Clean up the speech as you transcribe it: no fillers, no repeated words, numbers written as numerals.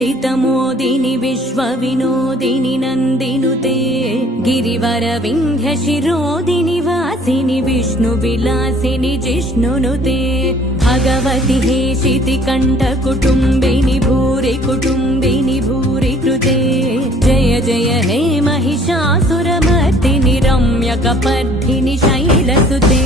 मोदिनि विश्वविनोदिनि नन्दिनुते गिरिवरविन्ध्यशिरोदिनि वासिनि विष्णुविलासिनि जिष्णुनुते भगवति हेशिति कण्ठकुटुम्बिनि भूरि कुटुम्बिनि भूरि कृते जय जय हे महिषासुरमर्दिनि रम्यकपर्दिनि शैलसुते।